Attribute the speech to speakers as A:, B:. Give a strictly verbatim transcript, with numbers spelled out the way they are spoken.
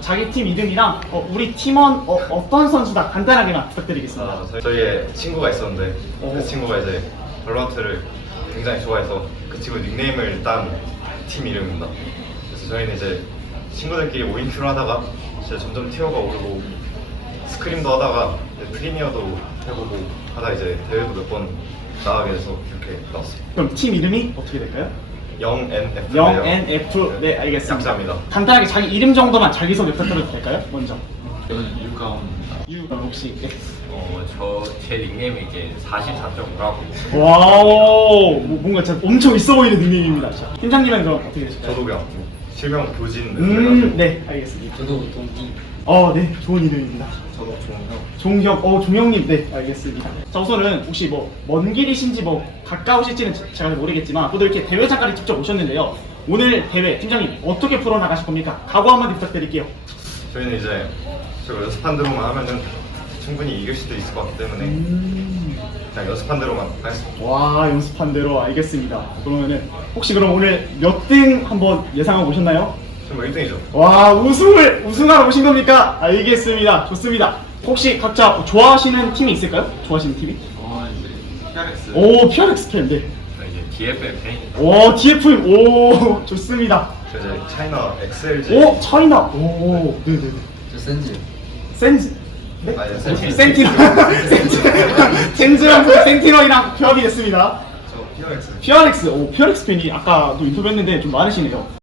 A: 자기 팀 이름이랑 어, 우리 팀원 어, 어떤 선수다 간단하게만 부탁드리겠습니다.
B: 아, 저희- 저희의 친구가 있었는데
A: 오.
B: 그 친구가 이제 발로란트를 굉장히 좋아해서 그 친구 닉네임을 딴 팀 이름입니다. 그래서 저희는 이제 친구들끼리 오 인 큐를 하다가 이제 점점 티어가 오르고 스크림도 하다가 이제 프리미어도 해보고 하다 이제 대회도 몇 번 나가게 돼서 이렇게 나왔어요.
A: 그럼 팀 이름이 어떻게 될까요?
B: 영 엔 에프
A: 영 엔 에프. 네, 알겠습니다.
B: 약자입니다.
A: 간단하게 자기 이름 정도만 자기소개 부탁드려도 될까요? 먼저.
C: 저는 유가온입니다.
A: 유 그럼 혹시 네.
C: 어, 저 제 닉네임이 이제 사십사 점 오라고.
A: 와우, 뭐, 뭔가 진짜 엄청 있어 보이는 닉네임입니다. 진짜. 팀장님은 그럼 어떻게 되실까요?
B: 저도 그냥 실명 교진
A: 음, 네, 알겠습니다.
C: 저도 동기.
A: 어, 네, 좋은 이름입니다.
C: 저도 종형.
A: 종형, 어, 종형님, 네, 알겠습니다. 자, 우선은 혹시 뭐, 먼 길이신지 뭐, 가까우실지는 제- 제가 모르겠지만, 또 이렇게 대회장까지 직접 오셨는데요. 오늘 대회, 팀장님, 어떻게 풀어나가실 겁니까? 각오 한마디 부탁드릴게요.
B: 저희는 이제 저희가 연습한 대로만 하면은 충분히 이길 수도 있을 것 같기 때문에
A: 음,
B: 그냥 연습한 대로만 하겠습니다.
A: 와, 연습한 대로 알겠습니다. 그러면은, 혹시 그럼 오늘 몇 등 한번 예상하고 오셨나요?
B: 저뭐 일 등이죠.
A: 와, 우승을, 우승하러 오신 겁니까? 알겠습니다. 좋습니다. 혹시 각자 좋아하시는 팀이 있을까요? 좋아하시는 팀이?
C: 어, 이제 티알엑스.
A: 오, 피알엑스 팬, 네.
C: 저 이제 디에프엘 팬입니다.
A: 오, 티에프엠, 오, 좋습니다.
B: 저 이제 차이나 엑스엘지
A: 오, 차이나, 오, 네네네.
C: 저 센즈.
A: 센즈. 네?
B: 아니, 센티너.
A: 센티너. 센즈. 센즈랑 센티너이랑 조합이 됐습니다.
B: 저 피어엑스
A: 피알엑스, 오, 피알엑스 팬이 아까도 인터뷰했는데 좀 많으시네요.